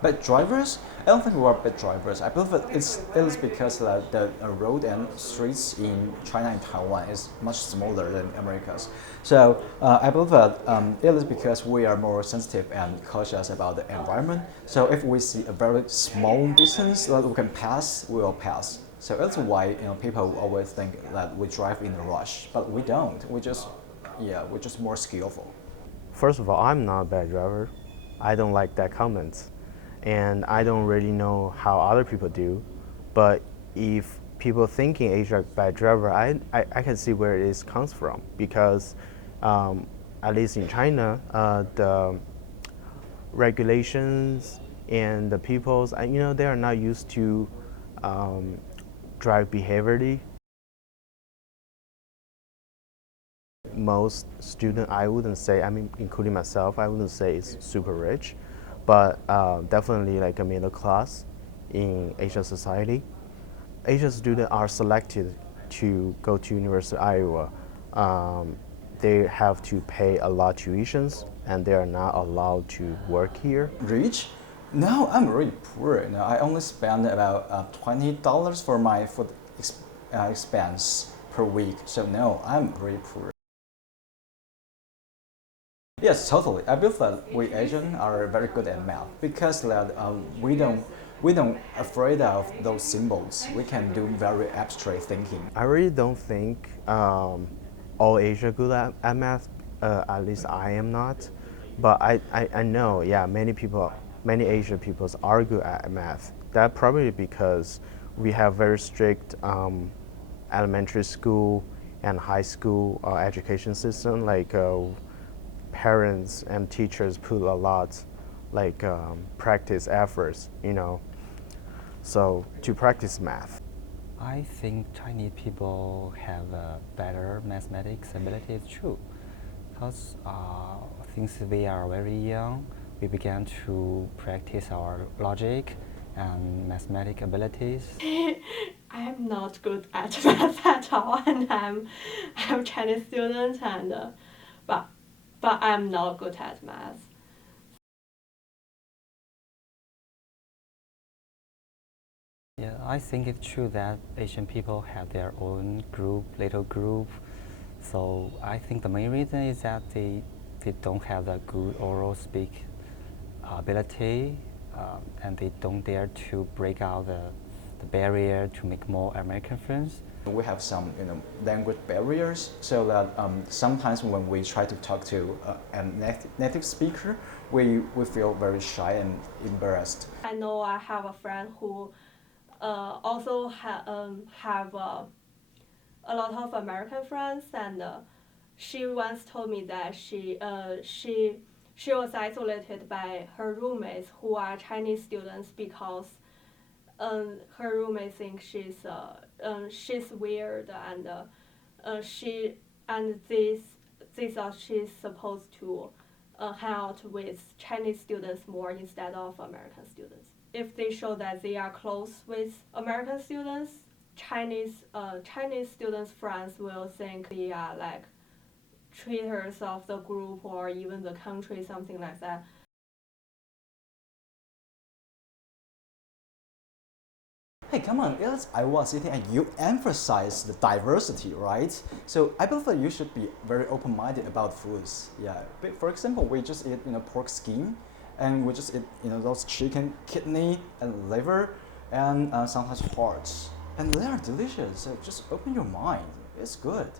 Bad drivers? I don't think we are bad drivers. I believe it is because the road and streets in China and Taiwan is much smaller than America's. So I believe that it is because we are more sensitive and cautious about the environment. So if we see a very small distance that we can pass, we will pass. So that's why people always think that we drive in a rush, but we don't. We're just more skillful. First of all, I'm not a bad driver. I don't like that comment. And I don't really know how other people do. But if people thinking Asia bad driver, I can see where it comes from. Because at least in China, the regulations and the peoples, they are not used to drive behaviorally. Most student, I wouldn't say, including myself, I wouldn't say it's super rich, but definitely like a middle class in Asian society. Asian students are selected to go to University of Iowa. They have to pay a lot of tuitions, and they are not allowed to work here. Rich? No, I'm really poor. I only spend about $20 for my food expense per week. So no, I'm really poor. Yes, totally. I believe that we Asians are very good at math because that we don't afraid of those symbols. We can do very abstract thinking. I really don't think all Asia good at math. At least I am not. But I know, yeah, many Asian peoples are good at math. That probably because we have very strict elementary school and high school education system. Like parents and teachers put a lot, like practice efforts, so to practice math. I think Chinese people have a better mathematics ability. It's true, because since we are very young, we began to practice our logic and mathematic abilities. I'm not good at math at all, and I'm Chinese student, and but I'm not good at math. Yeah, I think it's true that Asian people have their own little group. So I think the main reason is that they don't have the good oral speak ability, and they don't dare to break out the barrier to make more American friends. We have some language barriers, so that sometimes when we try to talk to a native speaker, we feel very shy and embarrassed. I know I have a friend who also have a lot of American friends, and she once told me that she was isolated by her roommates who are Chinese students because her roommate thinks she's weird, and they thought she's supposed to hang out with Chinese students more instead of American students. If they show that they are close with American students, Chinese students' friends will think they are like traitors of the group or even the country, something like that. Hey, come on, it's Iowa City and you emphasize the diversity, right? So I believe that you should be very open-minded about foods. Yeah, for example, we just eat pork skin, and we just eat those chicken kidney and liver, and sometimes hearts, and they are delicious. So just open your mind. It's good.